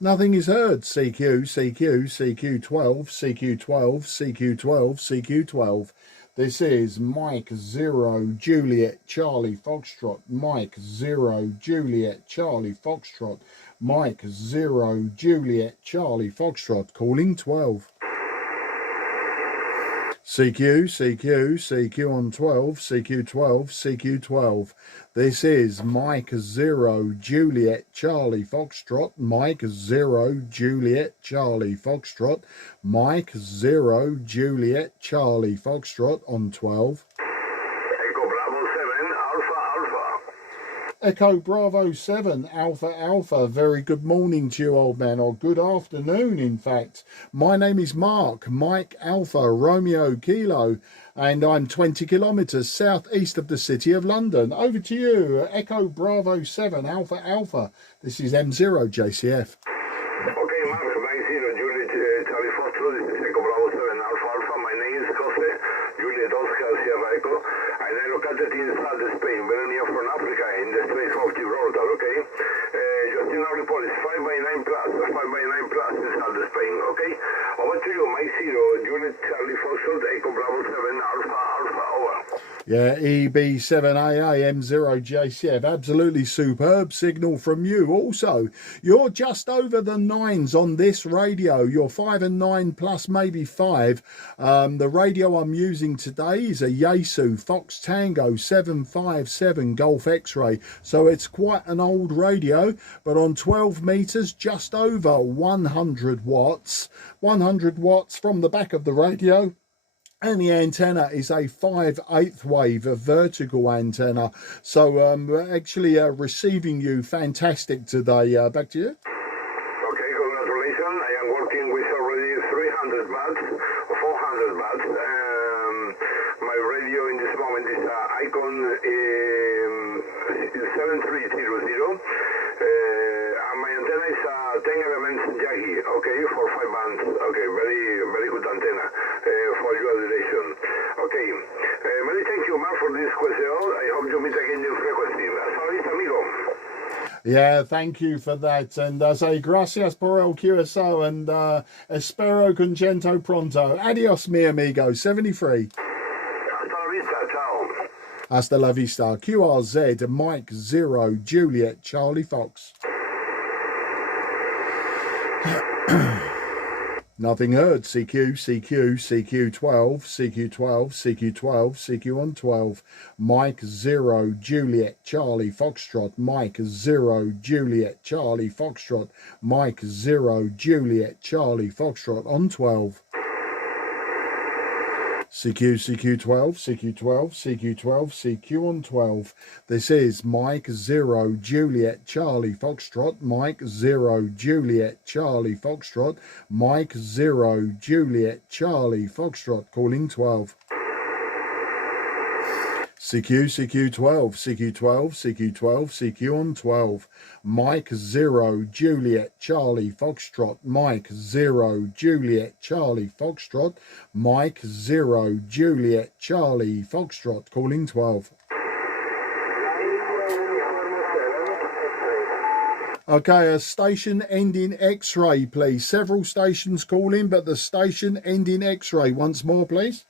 Nothing is heard. CQ, CQ, CQ12, CQ12, CQ12, CQ12. This is Mike 0 Juliet Charlie Foxtrot. Mike 0 Juliet Charlie Foxtrot. Mike 0 Juliet Charlie Foxtrot. Calling 12. CQ, CQ, CQ on 12, CQ12, CQ12. This is Mike 0 Juliet Charlie Foxtrot. Mike 0 Juliet Charlie Foxtrot. Mike 0 Juliet Charlie Foxtrot on 12. Echo Bravo 7 Alpha Alpha. Very good morning to you, old man, or good afternoon, in fact. My name is Mark, Mike Alpha Romeo Kilo, and I'm 20 kilometres southeast of the city of London. Over to you, Echo Bravo 7 Alpha Alpha. This is M0 JCF. Okay, Mark, Mike 0 Juliet Charlie Foxtrot. This is Echo Bravo 7 Alpha Alpha. My name is Jose Juliet Oscar Sierra Echo, and I'm located in South Spain, very near from Africa, in the Straits of Gibraltar, okay? Your signal report is 5x9 plus, 5x9 plus in South Spain, okay? Over to you, Mike 0 Juliet Charlie Foxtrot, Echo Bravo 7 Alpha Alpha, over. Yeah, EB7AA M0 JCF, absolutely superb signal from you. Also, you're just over the 9s on this radio. You're 5 and 9 plus maybe 5. The radio I'm using today is a Yaesu Fox Tango 757 Golf X-Ray. So it's quite an old radio, but on 12 meters, just over 100 watts. 100 watts from the back of the radio. And the antenna is a 5/8 wave, a vertical antenna. So actually receiving you fantastic today. Back to you. Okay, congratulations. I am working with already 300 watts, 400 watts. My radio in this moment is Icon 7300. And my antenna is 10 elements Yagi, okay, for 5 bands. Okay, very good antenna for your duration. Okay, many thank you, Mark, for this question. I hope you meet again in frequency. Hasta la vista, amigo. Yeah, thank you for that. And I say gracias por el QSO and espero congento pronto. Adios, mi amigo. 73. Hasta la vista, ciao. Hasta la vista. QRZ, Mike 0, Juliet, Charlie Fox. Nothing heard. CQ, CQ, CQ12, CQ12, CQ12, CQ on 12. Mike 0, Juliet, Charlie Foxtrot. Mike 0, Juliet, Charlie Foxtrot. Mike 0, Juliet, Charlie Foxtrot on 12. CQ, CQ12, CQ12, CQ12, CQ on 12. This is Mike 0, Juliet, Charlie Foxtrot. Mike 0, Juliet, Charlie Foxtrot. Mike 0, Juliet, Charlie Foxtrot. Calling 12. CQ, CQ12, CQ12, CQ12, CQ on 12. Mike 0, Juliet, Charlie Foxtrot. Mike 0, Juliet, Charlie Foxtrot. Mike 0, Juliet, Charlie Foxtrot. Calling 12. Okay, a station ending X-ray, please. Several stations calling, but the station ending X-ray. Once more, please.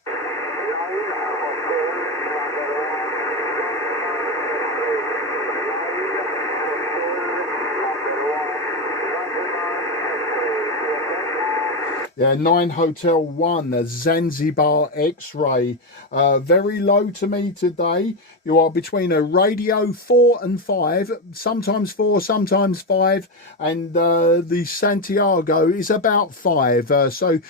Yeah, 9 Hotel 1, Zanzibar X-ray. Very low to me today. You are between a radio 4 and 5, sometimes 4, sometimes 5, and the Santiago is about 5. So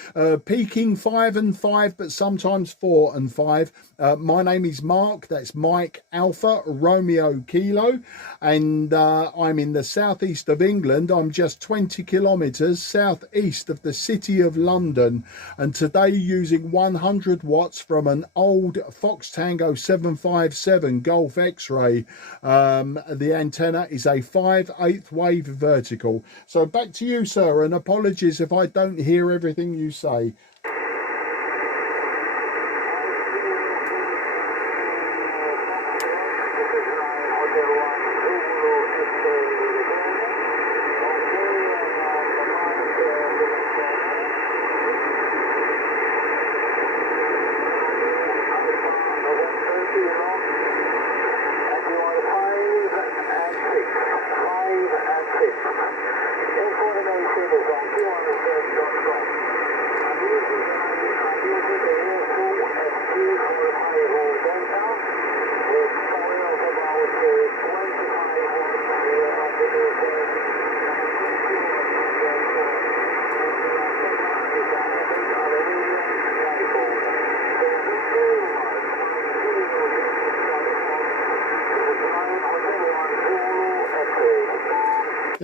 peaking 5 and 5, but sometimes 4 and 5. My name is Mark. That's Mike Alpha Romeo Kilo, and I'm in the southeast of England. I'm just 20 kilometres southeast of the city of London, and today using 100 watts from an old Fox Tango 757 Golf X-ray. The antenna is a 5/8 wave vertical. So back to you, sir, and apologies if I don't hear everything you say.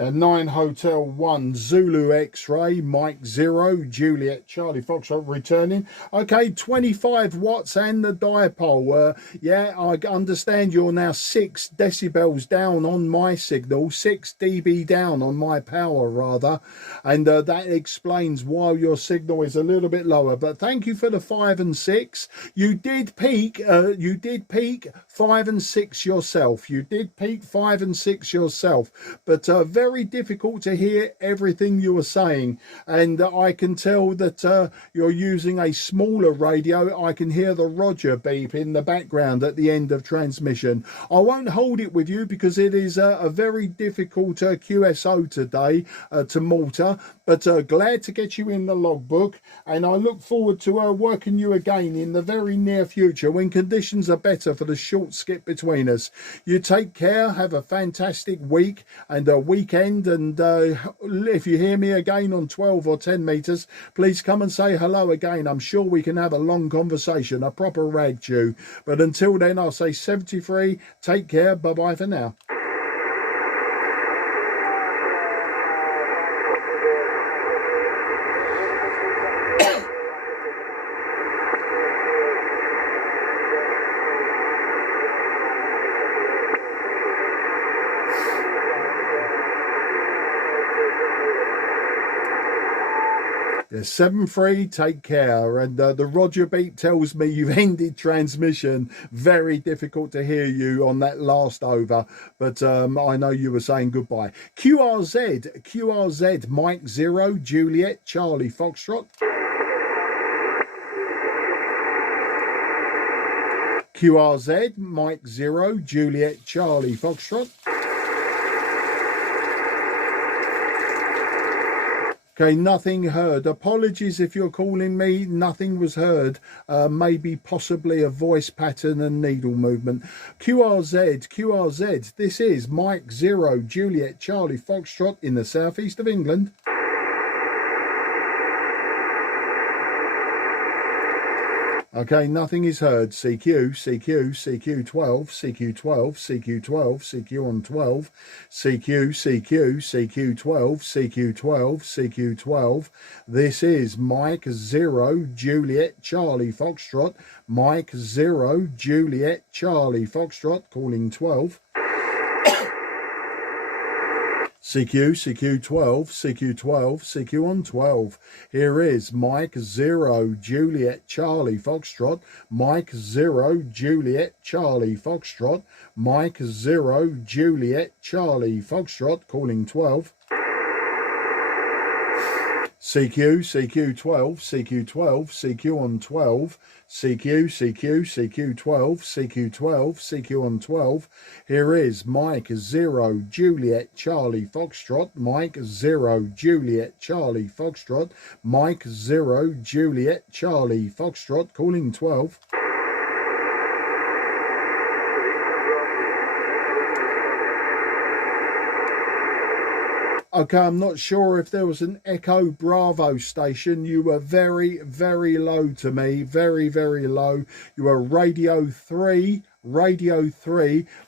9 Hotel 1 Zulu X-ray, Mike 0 Juliet Charlie Foxtrot returning. Okay, 25 watts and the dipole. Yeah, I understand you're now 6 decibels down on my signal, 6 dB down on my power rather, and that explains why your signal is a little bit lower. But thank you for the 5 and 6. You did peak 5 and 6 yourself. You did peak 5 and 6 yourself, but very difficult to hear everything you were saying, and I can tell that you're using a smaller radio. I can hear the Roger beep in the background at the end of transmission. I won't hold it with you because it is a very difficult QSO today to Malta, but glad to get you in the logbook, and I look forward to working you again in the very near future when conditions are better for the short skip between us. You take care, have a fantastic week and a weekend, and if you hear me again on 12 or 10 meters, please come and say hello again. I'm sure we can have a long conversation, a proper rag chew. But until then, I'll say 73, take care, bye bye for now. Yeah, 7-3, take care. And the Roger beep tells me you've ended transmission. Very difficult to hear you on that last over, but I know you were saying goodbye. QRZ, Mike 0 Juliet Charlie Foxtrot. QRZ, Mike 0 Juliet Charlie Foxtrot. Okay, nothing heard. Apologies if you're calling me. Nothing was heard. Maybe possibly a voice pattern and needle movement. QRZ, this is Mike 0 Juliet Charlie Foxtrot in the southeast of England. Okay, nothing is heard. CQ, CQ12, CQ12, CQ12, CQ on 12, CQ, CQ12, CQ12, CQ12. This is Mike 0 Juliet Charlie Foxtrot, Mike 0 Juliet Charlie Foxtrot, calling 12. CQ, CQ12, CQ12, CQ on 12. Here is Mike 0 Juliet Charlie Foxtrot, Mike 0 Juliet Charlie Foxtrot, Mike 0 Juliet Charlie Foxtrot, calling 12. CQ, CQ12, CQ12, CQ on 12, CQ, CQ12, CQ12, CQ on 12. Here is Mike 0 Juliet Charlie Foxtrot, Mike 0 Juliet Charlie Foxtrot, Mike 0 Juliet Charlie Foxtrot, calling 12. Okay, I'm not sure if there was an Echo Bravo station. You were very, very low to me. Very, very low. You were Radio 3,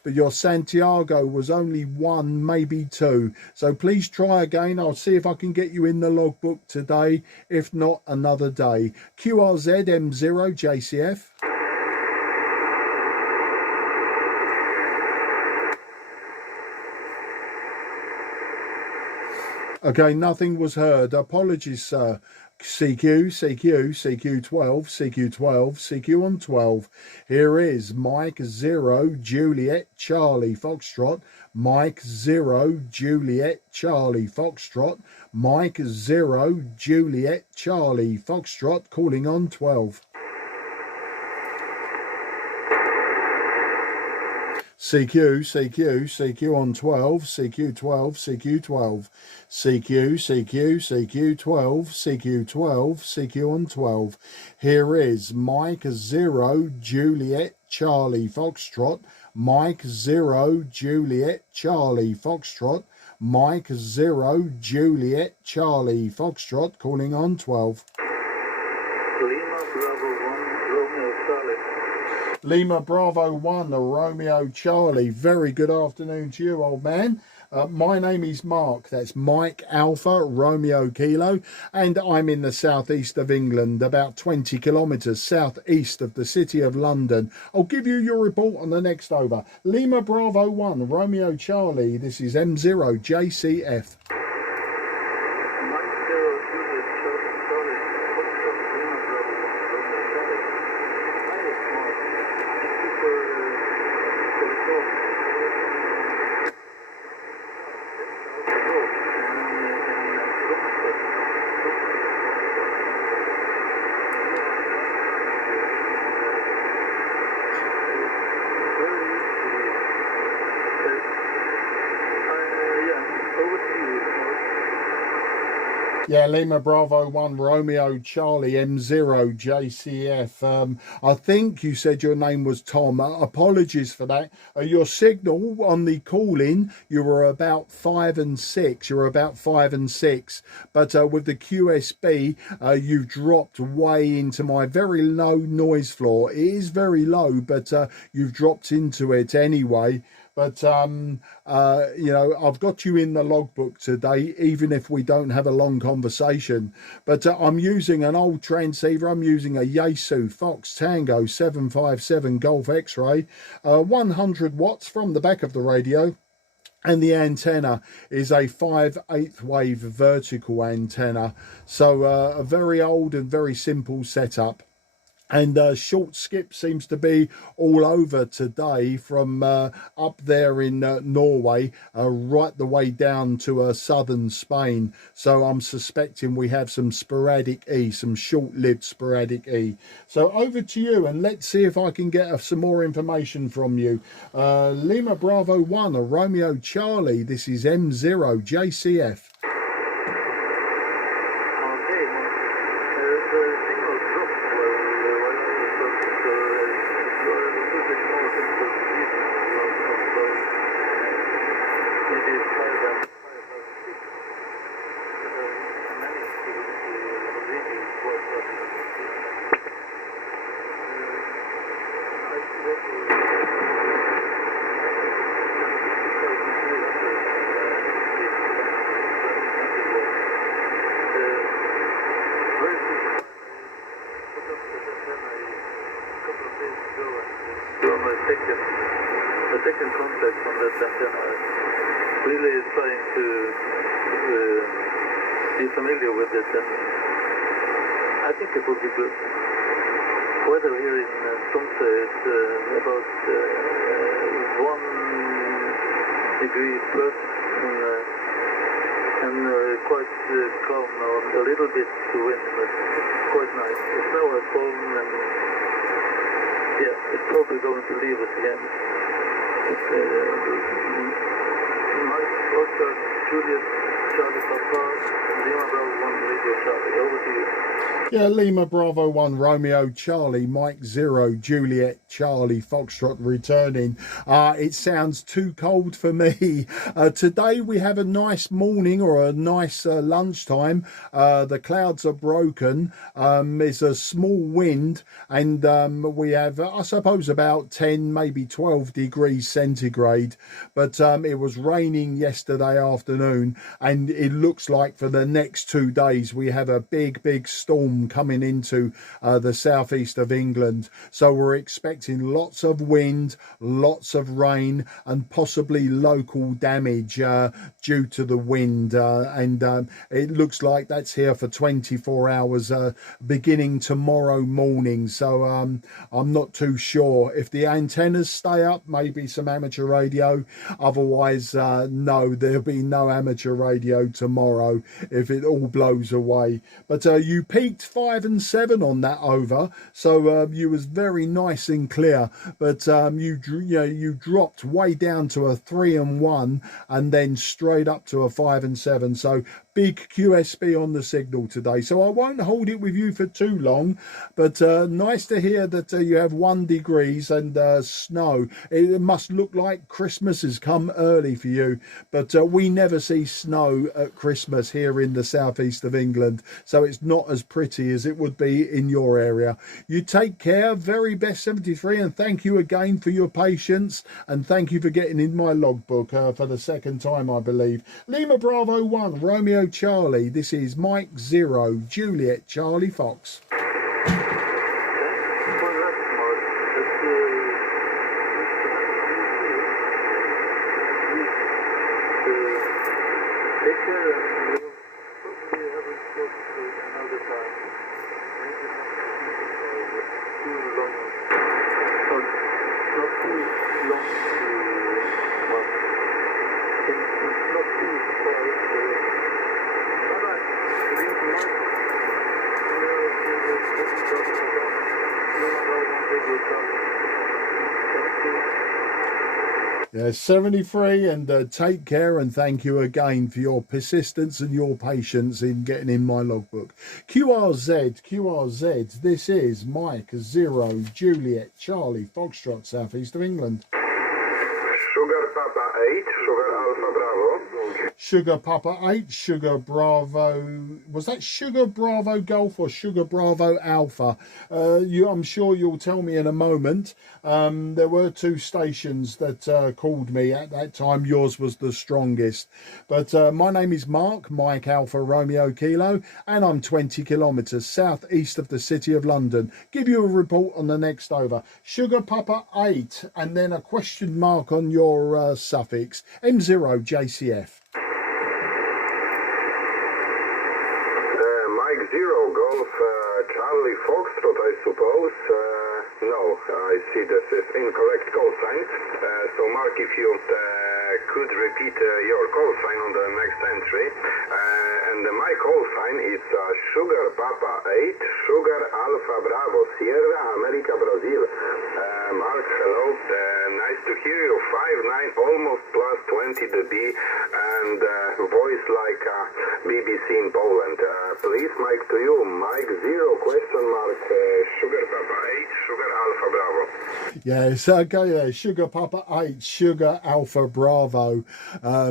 but your Santiago was only 1, maybe 2. So please try again. I'll see if I can get you in the logbook today. If not, another day. QRZ M0 JCF. Okay, nothing was heard. Apologies, sir. CQ, CQ12, CQ12, CQ on 12. Here is Mike 0 Juliet Charlie Foxtrot, Mike 0 Juliet Charlie Foxtrot, Mike 0 Juliet Charlie Foxtrot, calling on 12. CQ, CQ on 12, CQ12, CQ12, CQ, CQ12, CQ12, CQ on 12. Here is Mike 0 Juliet Charlie Foxtrot, Mike 0 Juliet Charlie Foxtrot, Mike 0 Juliet Charlie Foxtrot, calling on 12. Lima Bravo 1, Romeo Charlie. Very good afternoon to you, old man. My name is Mark, that's Mike Alpha Romeo Kilo, and I'm in the southeast of England, about 20 kilometres southeast of the city of London. I'll give you your report on the next over. Lima Bravo 1 Romeo Charlie, this is M0 JCF. Yeah, Lima Bravo 1 Romeo Charlie M0 JCF. I think you said your name was Tom. Apologies for that. Your signal on the call-in, you were about 5 and 6. You were about 5 and 6. But with the QSB, you've dropped way into my very low noise floor. It is very low, but you've dropped into it anyway. But, you know, I've got you in the logbook today, even if we don't have a long conversation. But I'm using an old transceiver. I'm using a Yaesu Fox Tango 757 Golf X-Ray, 100 watts from the back of the radio. And the antenna is a 5/8 wave vertical antenna. So a very old and very simple setup. And short skip seems to be all over today from up there in Norway, right the way down to southern Spain. So I'm suspecting we have some sporadic E, some short-lived sporadic E. So over to you, and let's see if I can get some more information from you. Lima Bravo 1, a Romeo Charlie. This is M0 JCF. The second contact on that antenna really is trying to be familiar with it, and I think it will be good. Weather here in Tromsø is about 1 degree plus and quite calm now, a little bit wind, but quite nice. The snow has fallen, and yeah, it's probably going to leave us again. Mike, Oscar, Julius, Charlie Papa, Lima Bravo 1, Radio Charlie, over to you. Yeah, Lima Bravo 1, Romeo Charlie, Mike 0, Juliet Charlie, Foxtrot returning. It sounds too cold for me. Today we have a nice morning, or a nice lunchtime. The clouds are broken. There's a small wind, and we have, I suppose, about 10, maybe 12 degrees centigrade. But it was raining yesterday afternoon, and it looks like for the next 2 days we have a big storm coming into the southeast of England. So we're expecting lots of wind, lots of rain, and possibly local damage due to the wind. And it looks like that's here for 24 hours, beginning tomorrow morning. So I'm not too sure. If the antennas stay up, maybe some amateur radio. Otherwise, no, there'll be no amateur radio tomorrow if it all blows away. But you peaked 5 and 7 on that over, so you was very nice and clear. But you dropped way down to a 3 and 1, and then straight up to a 5 and 7. So big QSB on the signal today, so I won't hold it with you for too long, but nice to hear that you have 1 degrees and snow. It must look like Christmas has come early for you, but we never see snow at Christmas here in the southeast of England, so it's not as pretty as it would be in your area. You take care, very best 73, and thank you again for your patience, and thank you for getting in my logbook for the second time, I believe. Lima Bravo 1, Romeo Charlie, this is Mike 0, Juliet Charlie Fox. Yeah, 73, and take care, and thank you again for your persistence and your patience in getting in my logbook. QRZ, this is Mike 0, Juliet Charlie Foxtrot, southeast of England. Sugar Papa 8, Sugar Alpha Bravo. Sugar Papa 8, Sugar Bravo, was that Sugar Bravo Golf or Sugar Bravo Alpha? I'm sure you'll tell me in a moment. There were 2 stations that called me at that time. Yours was the strongest. But my name is Mark, Mike Alpha Romeo Kilo, and I'm 20 kilometres southeast of the city of London. Give you a report on the next over. Sugar Papa 8, and then a question mark on your suffix, M0 JCF. Mike 0, Golf Charlie Foxtrot, I suppose. No, I see this is incorrect call sign. So Mark, if you could repeat your call sign on the next entry. And my call sign is Sugar Papa 8, Sugar Alpha Bravo, Sierra America Brazil. Mark, hello. Nice to hear you. 5'9", almost plus 20 dB, and voice like BBC in Poland. Please, Mike, to you. Mike 0, question mark, Sugar Papa 8, Sugar Alpha Bravo. Yes, okay there. Sugar Papa 8, Sugar Alpha Bravo.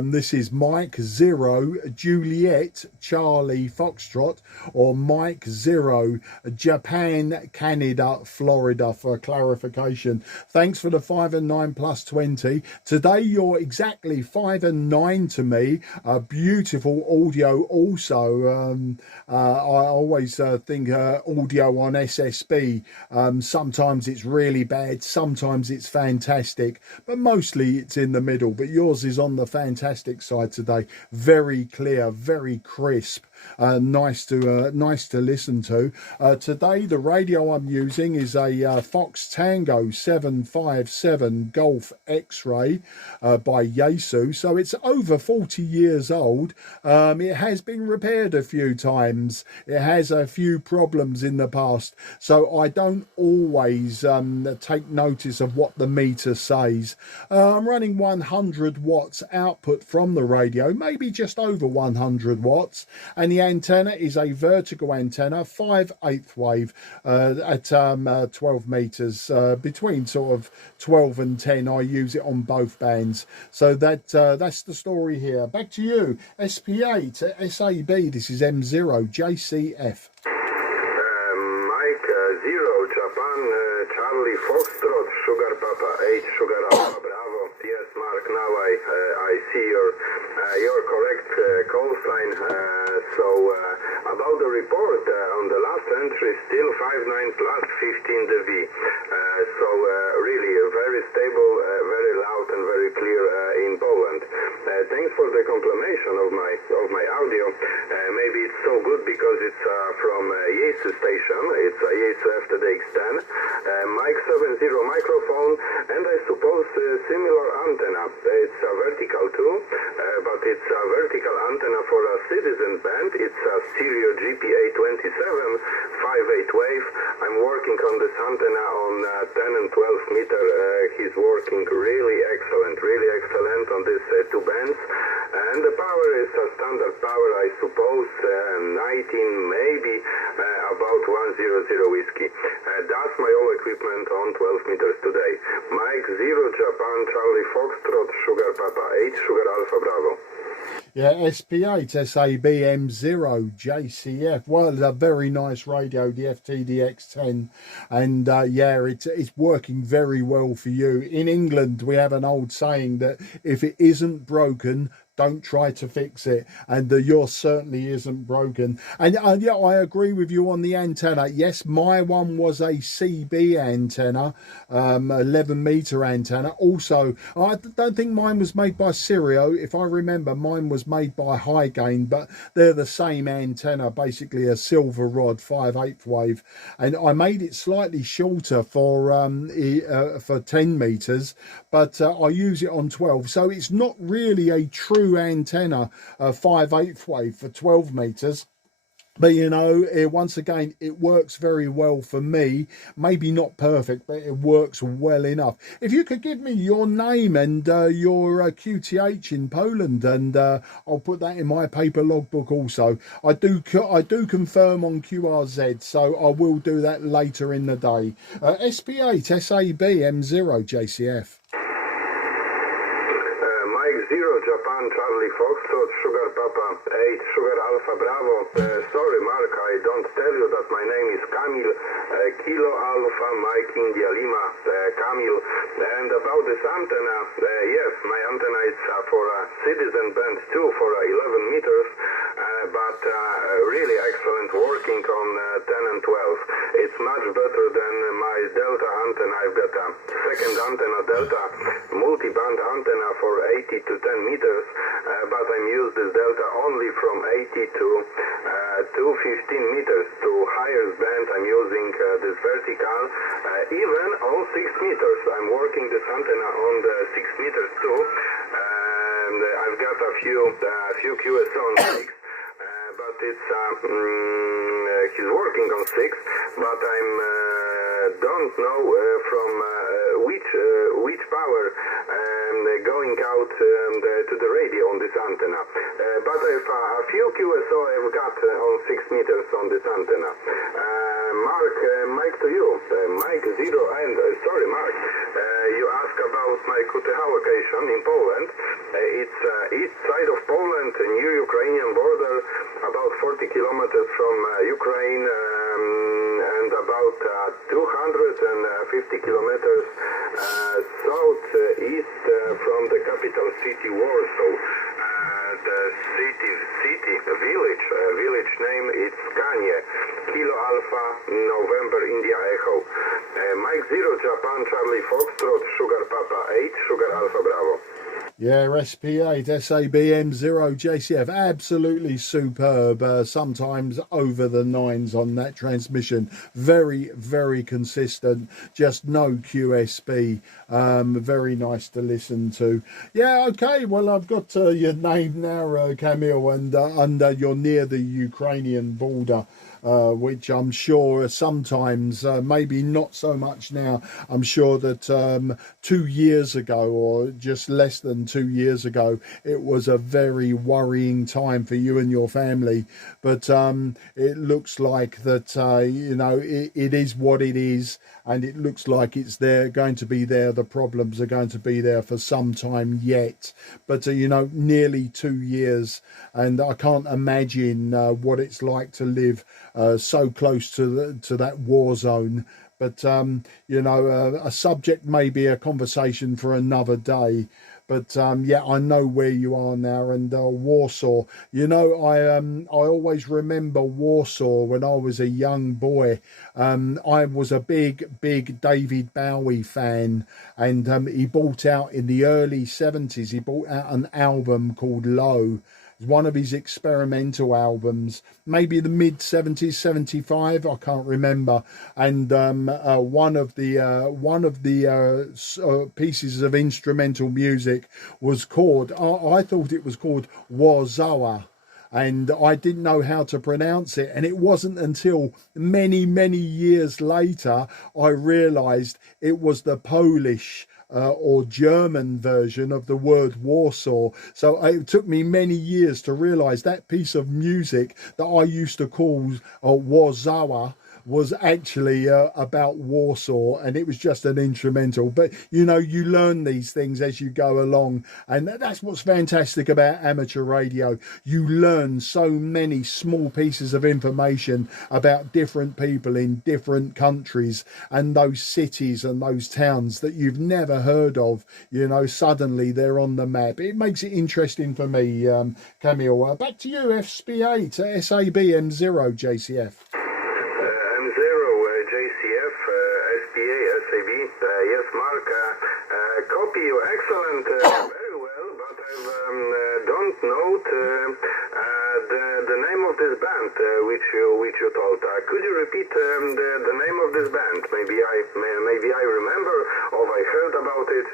This is Mike 0, Juliet Charlie Foxtrot, or Mike 0, Japan, Canada, Florida, for clarification. Thanks for the 5 and 9 plus 20. Today you're exactly 5 and 9 to me. Beautiful audio also. I always think audio on SSB, sometimes it's really bad, sometimes it's fantastic, but mostly it's in the middle. But yours is on the fantastic side today. Very clear, very crisp. Nice to listen to. Today the radio I'm using is a Fox Tango 757 Golf X-Ray by Yaesu, so it's over 40 years old. It has been repaired a few times. It has a few problems in the past, so I don't always take notice of what the meter says. I'm running 100 watts output from the radio, maybe just over 100 watts, and the antenna is a vertical antenna, 5/8 wave at 12 meters, between sort of 12 and 10. I use it on both bands. So that's the story here. Back to you. SP8 SAB, this is M0 JCF. Mike 0, Japan, Charlie Foxtrot, Sugar Papa 8, Sugar Alpha Bravo. Yes, Mark, now I see your correct call sign. So about the report on the last entry, still 5'9" plus 15 dB. So really very stable, very loud and very clear in Poland. Thanks for the confirmation of my audio. Maybe it's so good because it's from Yaesu station. It's a Yaesu FTDX10. Mike 70 microphone, and I suppose similar antenna. It's a vertical too, but it's a vertical antenna for a citizen band. It's a stereo GPA27 5/8 wave. I'm working on this antenna on 10 and 12 meter. He's working really excellent on these 2 bands, and the power is a standard standard power, I suppose, 19, maybe about 100 whiskey. That's my all equipment on 12 meters today. Mike 0 Japan Charlie Foxtrot Sugar Papa 8 Sugar Alpha Bravo. Yeah, SP8 SABM0 JCF. Well, it's a very nice radio, the FTDX10, and yeah, it's working very well for you. In England, we have an old saying that if it isn't broken, don't try to fix it, and yours certainly isn't broken. And yeah, I agree with you on the antenna. Yes, my one was a CB antenna, 11 meter antenna. Also, I don't think mine was made by Sirio. If I remember, mine was made by High Gain, but they're the same antenna, basically a silver rod 5/8 wave, and I made it slightly shorter for 10 meters, but I use it on 12, so it's not really a true antenna, 5/8 wave for 12 meters. But you know, once again, it works very well for me. Maybe not perfect, but it works well enough. If you could give me your name and your QTH in Poland, and I'll put that in my paper logbook also. I do confirm on QRZ, so I will do that later in the day. SP8 SAB M0 JCF. Mike 0 Japan Charlie Foxtrot Sugar Papa 8 Sugar Alpha Bravo. Sorry Mark, I don't tell you that my name is Kamil, Kilo Alpha Mike India Lima, Kamil. And about this antenna, yes, my antenna is for a citizen band too, for 11 meters, but really excellent working on 10 and 12. It's much better than my Delta antenna. I've got a second antenna, Delta multi-band antenna for 80 to 10 meters, but I'm used this Delta only from 80 to 215 meters. To higher band I'm using this vertical, even on 6 meters. I'm working this antenna on the 6 meters too, and I've got a few QSO on 6, but it's he's working on 6, but I'm don't know from which power going out to the radio on this antenna. But a few QSO I've got on 6 meters on this antenna. Mark, Mike to you. Mike 0 and sorry Mark, you ask about my QTH location in Poland. It's east side of Poland, near Ukrainian border, about 40 kilometers from Ukraine, and about 250 kilometers southeast from the capital city Warsaw. The village name is Skanie, Kilo Alpha November India Echo. Mike 0 Japan Charlie Foxtrot Sugar Papa 8 Sugar Alpha Bravo. Yeah, SP8 SABM0 JCF, absolutely superb. Sometimes over the nines on that transmission. Very, very consistent. Just no QSB. Very nice to listen to. Yeah, okay. Well, I've got your name now, Camille, and you're near the Ukrainian border. Which I'm sure sometimes, maybe not so much now, I'm sure that 2 years ago, or just less than 2 years ago, it was a very worrying time for you and your family. But it looks like that, you know, it is what it is, and it looks like it's going to be there. The problems are going to be there for some time yet. But, you know, nearly 2 years, and I can't imagine what it's like to live so close to that war zone. But you know, a subject may be a conversation for another day. But yeah, I know where you are now, and Warsaw. You know, I always remember Warsaw when I was a young boy. I was a big David Bowie fan, and he brought out in the early 70s. He brought out an album called Low. One of his experimental albums, maybe the mid 70s, 75, I can't remember. And one of the pieces of instrumental music was called, I thought it was called Warzawa. and I didn't know how to pronounce it, and it wasn't until many years later I realized it was the Polish or German version of the word Warsaw. So it took me many years to realize that piece of music that I used to call Warzawa was actually about Warsaw, and it was just an instrumental. But you know, you learn these things as you go along, and that's what's fantastic about amateur radio. You learn so many small pieces of information about different people in different countries and those cities and those towns that you've never heard of. You know, suddenly they're on the map. It makes it interesting for me. Camille, back to you. FSP8 SABM0 JCF. Yes, Mark, copy you excellent, very well, but I don't note the name of this band which you told. Could you repeat the name of this band? Maybe I remember or I heard about it.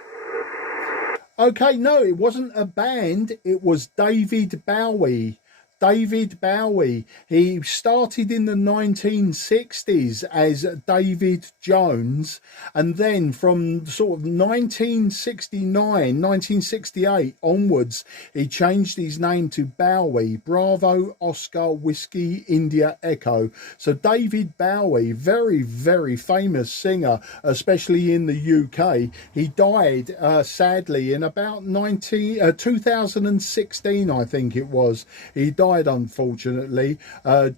Okay, no, it wasn't a band. It was David Bowie. David Bowie. He started in the 1960s as David Jones, and then from sort of 1969, 1968 onwards, he changed his name to Bowie, Bravo, Oscar, Whiskey, India, Echo. So David Bowie, very famous singer, especially in the UK. He died sadly in about 2016, I think it was. He died unfortunately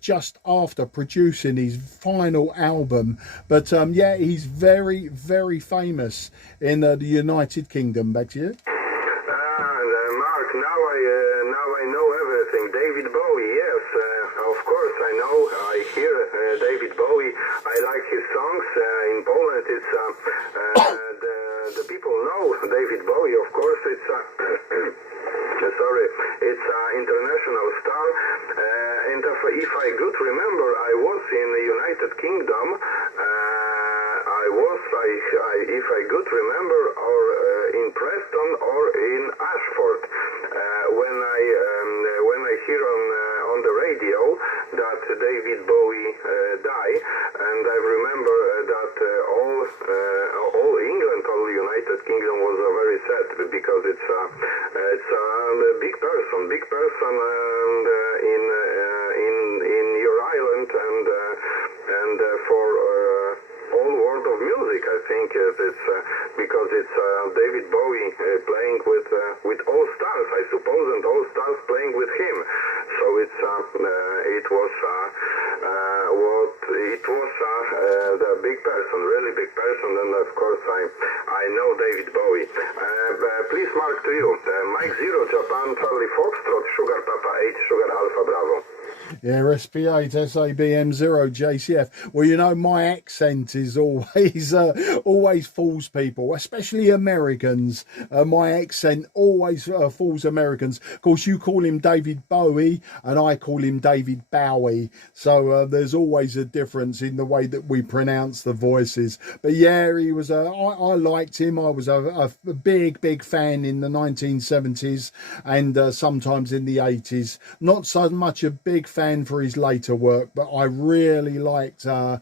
just after producing his final album, but yeah, he's very famous in the United Kingdom. Back to you. Mark, now I know everything. David Bowie, yes, of course I know. I hear David Bowie. I like his songs. In Poland, it's the people know David Bowie. Of course, it's it's international star. And if I could remember, I was in the United Kingdom. If I could remember, or in Preston or in Ashford, when I hear on the radio that David Bowie died, and I remember that all England, all United Kingdom was very sad because it's a big person in your island and for all world of music. I think it's because it's David Bowie playing with all stars, I suppose, and all stars playing with him. So it was the big person, really big person, and of course I know David Bowie. Please, Mark, to you. Mike 0 Japan Charlie Foxtrot Sugar Papa 8 Sugar Alpha Bravo. Yeah, SP8 SABM0 JCF. Well, you know, my accent is always fools people, especially Americans. My accent always fools Americans. Of course, you call him David Bowie and I call him David Bowie. So there's always a difference in the way that we pronounce the voices. But yeah, he was I liked him. I was a big fan in the 1970s and sometimes in the 80s. Not so much a big fan for his later work, but I really liked the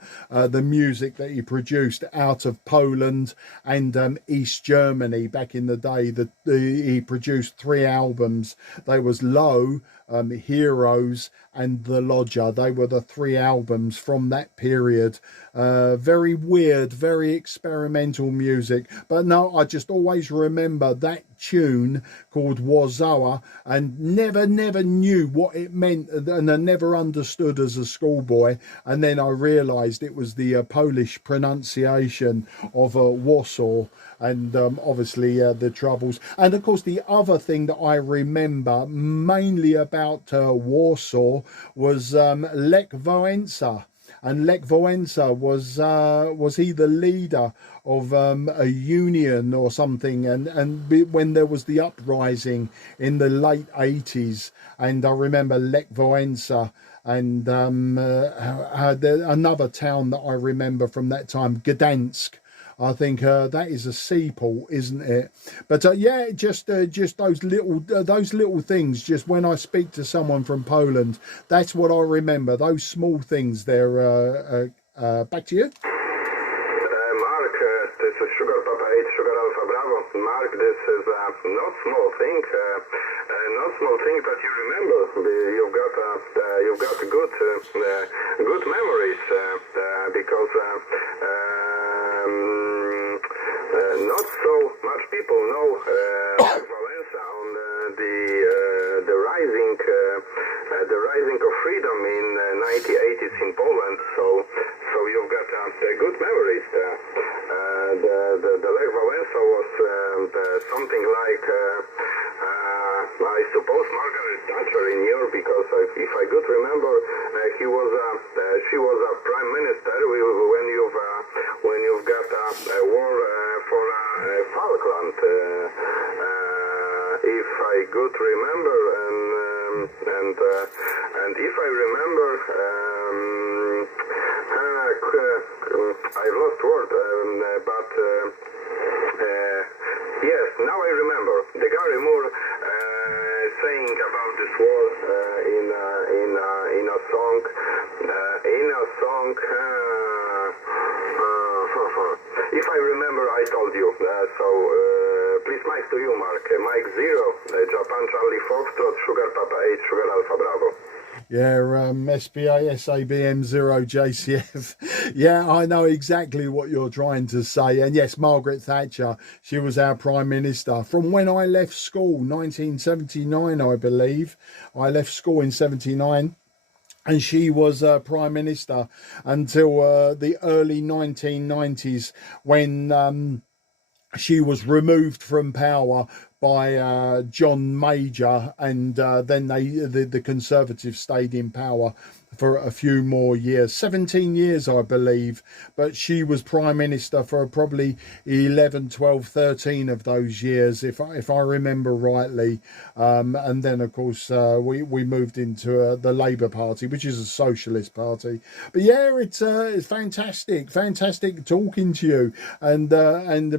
music that he produced out of Poland and East Germany back in the day. He produced 3 albums. They was Low, Heroes and The Lodger. They were the 3 albums from that period. Very weird, very experimental music, but no, I just always remember that tune called Warzawa and never knew what it meant, and I never understood as a schoolboy, and then I realized it was the Polish pronunciation of Warsaw, and obviously the troubles. And of course the other thing that I remember mainly about Warsaw was Lech Wałęsa. And Lech Wałęsa was he the leader of a union or something, and when there was the uprising in the late 80s, and I remember Lech Wałęsa and another town that I remember from that time, Gdansk. I think that is a seaport, isn't it? But yeah, just those little things. Just when I speak to someone from Poland, that's what I remember. Those small things there. Back to you. Mark, this is Sugar Papa 8, Sugar Alpha Bravo. Mark, this is not small thing, but you remember. You've got good memories because not so much people know Valenza on the rising of freedom in 1980s in Poland. So you've got good memories. The Lech Wałęsa was something like, I suppose, Margaret Thatcher in Europe, because if I could remember, she was a prime minister when you've got a war for Falkland. If I could remember, and if I remember. I've lost word, but yes, now I remember. The Gary Moore saying about this war in a song. If I remember, I told you. Please, Mike, to you, Mark. Mike 0, Japan Charlie Foxtrot, Sugar Papa 8, Sugar Alpha Bravo. Yeah, SPA SABM 0 JCF. Yeah, I know exactly what you're trying to say. And yes, Margaret Thatcher, she was our Prime Minister from when I left school, 1979, I believe. I left school in 79. And she was Prime Minister until the early 1990s when she was removed from power by John Major, and then the Conservatives stayed in power for a few more years, 17 years I believe, but she was Prime Minister for probably 11, 12, 13 of those years, if I remember rightly, and then of course we moved into the Labour Party, which is a socialist party. But yeah, it's fantastic talking to you and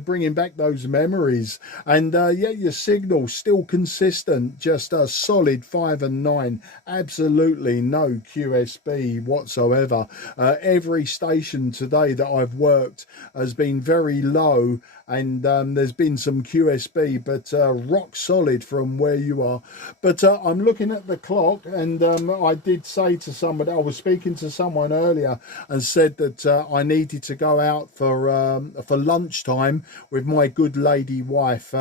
bringing back those memories, and yeah, your signal still consistent, just a solid 5 and 9, absolutely no QSB whatsoever. Every station today that I've worked has been very low, and there's been some QSB, but rock solid from where you are. But I'm looking at the clock, and I did say to somebody, I was speaking to someone earlier and said that I needed to go out for lunchtime with my good lady wife.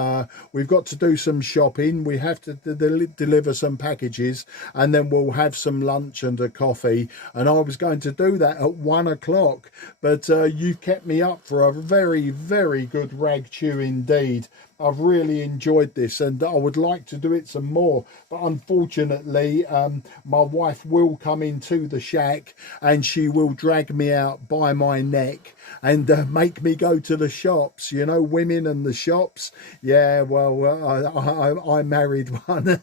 We've got to do some shopping, we have to deliver some packages, and then we'll have some lunch and a coffee, and I was going to do that at 1 o'clock, but you've kept me up for a very, very good rag chew indeed. I've really enjoyed this, and I would like to do it some more, but unfortunately my wife will come into the shack and she will drag me out by my neck and make me go to the shops, you know, women and the shops. Yeah, well, I married one.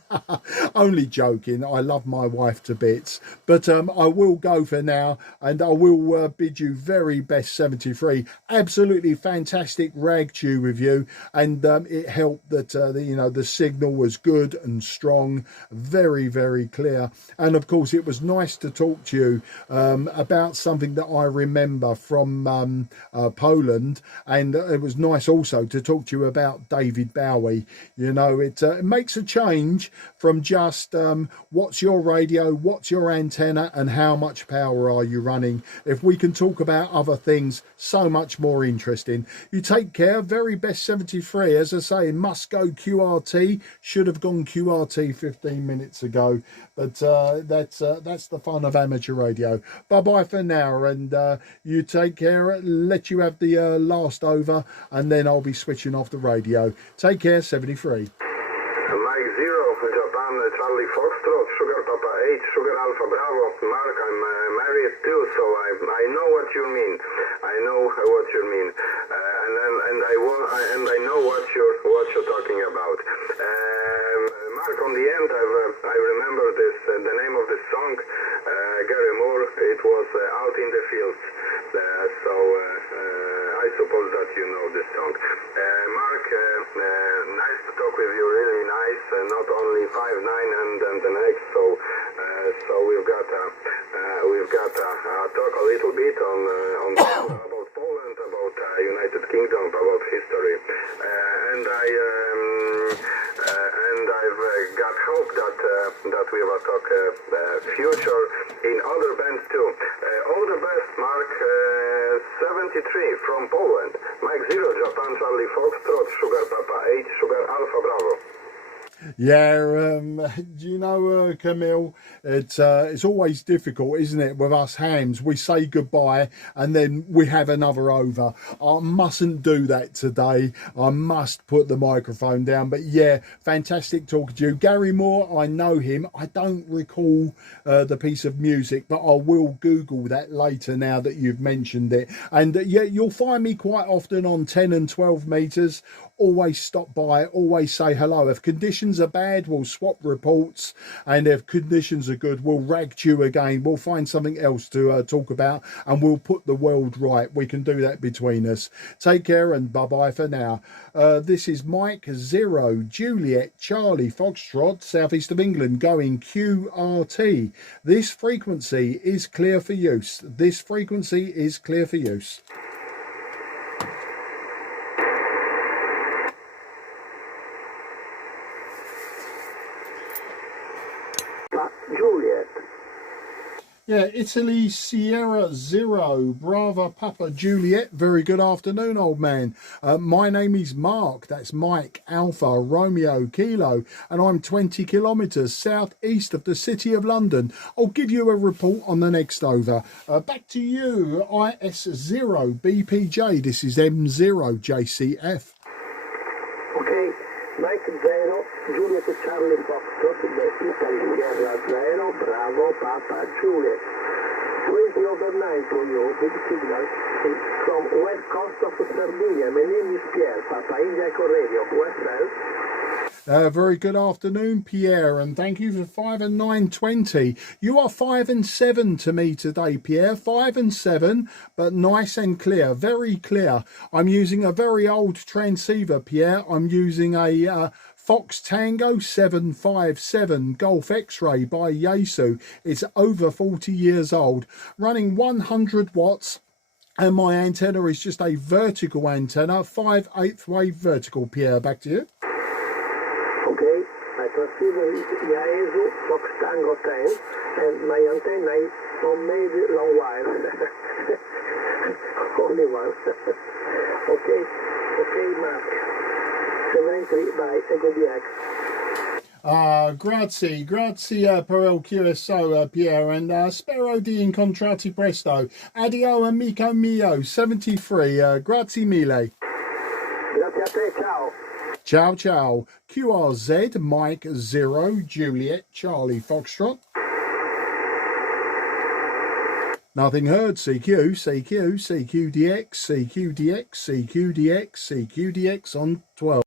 Only joking, I love my wife to bits, but I will go for now, and I will bid you very best 73. Absolutely fantastic rag chew with you, and it helped that the signal was good and strong, very, very clear, and of course it was nice to talk to you about something that I remember from Poland, and it was nice also to talk to you about David Bowie. You know, it makes a change from just what's your radio, what's your antenna, and how much power are you running. If we can talk about other things, so much more interesting. You take care. Very best 73. As I say, must go QRT. Should have gone QRT 15 minutes ago, but that's the fun of amateur radio. Bye bye for now, and you take care. Let you have the last over, and then I'll be switching off the radio. Take care. 73. Mike 0, Japan Charlie Foxtrot, Sugar Papa 8, Sugar Alpha Bravo. Mark, I'm married too, so I know what you mean. I know what you mean, and I know what you're talking about. Mark, on the end, I remember this. The name of this song, Gary Moore. It was Out in the Fields. I suppose that you know this song. Mark, nice to talk with you, really nice. Not only 5'9" and the next, so we've got to talk a little bit on about Poland, about United Kingdom, about history, and I've got hope that we will talk future in other bands too. All the best, Mark. 73 from Poland. Mike 0, Japan, Charlie Foxtrot, Sugar Papa 8, Sugar Alpha Bravo. Yeah, do you know, Camille, it's always difficult, isn't it, with us hams? We say goodbye and then we have another over. I mustn't do that today. I must put the microphone down. But yeah, fantastic talking to you. Gary Moore, I know him. I don't recall the piece of music, but I will Google that later now that you've mentioned it. And yeah, you'll find me quite often on 10 and 12 meters. Always stop by, always say hello. If conditions are bad, we'll swap reports, and if conditions are good, we'll rag you again. We'll find something else to talk about, and we'll put the world right. We can do that between us. Take care and bye-bye for now. This is Mike 0, Juliet, Charlie, Foxtrot, southeast of England, going QRT. This frequency is clear for use. This frequency is clear for use. Juliet. Yeah, Italy, Sierra 0, Bravo, Papa, Juliet. Very good afternoon, old man. My name is Mark. That's Mike, Alpha, Romeo, Kilo. And I'm 20 kilometres southeast of the city of London. I'll give you a report on the next over. Back to you, IS0, BPJ. This is M0, JCF. Okay, Mike 0, Juliet Charlie Foxtrot, the Italy Sierra 0, Bravo, Papa, Juliet. 20 over 9 for you, big signal from west coast of Sardinia. My name is Pierre, Papa India Echo Radio, West. Very good afternoon, Pierre, and thank you for 5 and 920. You are 5 and 7 to me today, Pierre. 5 and 7, but nice and clear, very clear. I'm using a very old transceiver, Pierre. I'm using a Fox Tango 757 Golf X-Ray by Yaesu. It's over 40 years old, running 100 watts. And my antenna is just a vertical antenna, 5/8 wave vertical. Pierre, back to you. Okay, my transceiver is Yaesu Fox Tango 10, and my antenna is homemade long wire. Only one. Okay, Mark. 73 by Ego DX. Grazie per il QSO, Pierre, and spero di incontrarti presto. Addio, amico mio, 73, grazie mille. Grazie a te, ciao. Ciao, ciao. QRZ, Mike 0, Juliet, Charlie, Foxtrot. Nothing heard. CQ, CQ, CQDX, CQDX, CQDX, CQDX on 12.